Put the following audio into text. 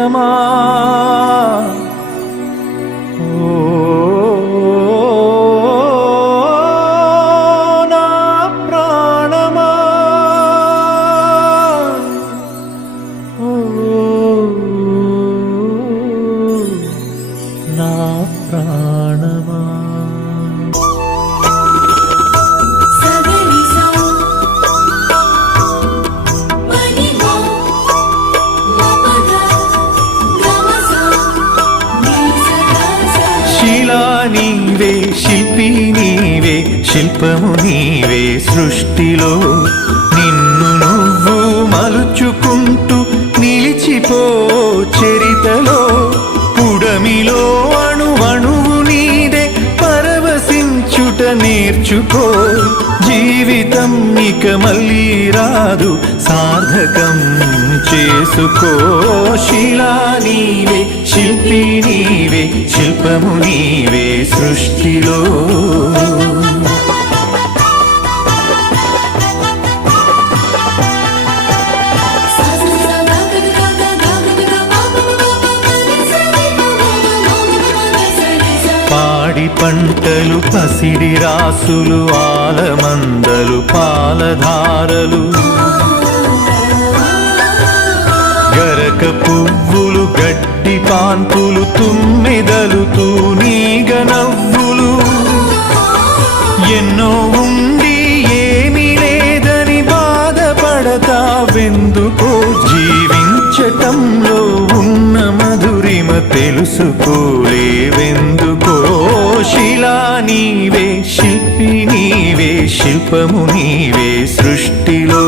ప్రాణమా నా ప్రాణమా నా ప్రాణమా నీవే శిల్పి నీవే శిల్పము నీవే సృష్టిలో నిన్ను నువ్వు మలుచుకుంటూ నిలిచిపో చరితలో పుడమిలో అణువణువు నీదే పరవశించుట నేర్చుకో జీవితం ఇక మళ్ళీ రాదు సార్థకం చేసుకో శిలా నీవే శిల్పి నీవే శిల్పము నీవే సృష్టిలో పాడి పంటలు పసిడి రాసులు ఆలమందలు పాలధారలు గరక పువ్వులు గడ్డి పాన్పులు తుమ్మెదలు తూనీగ నవ్వులు ఎన్నో ఉండి ఏమీ లేదని బాధపడతావెందుకో జీవించటంలో ఉన్న మధురిమ తెలుసుకోలేవెందుకో శిలా నీవే శిల్పి నీవే శిల్పము నీవే సృష్టిలో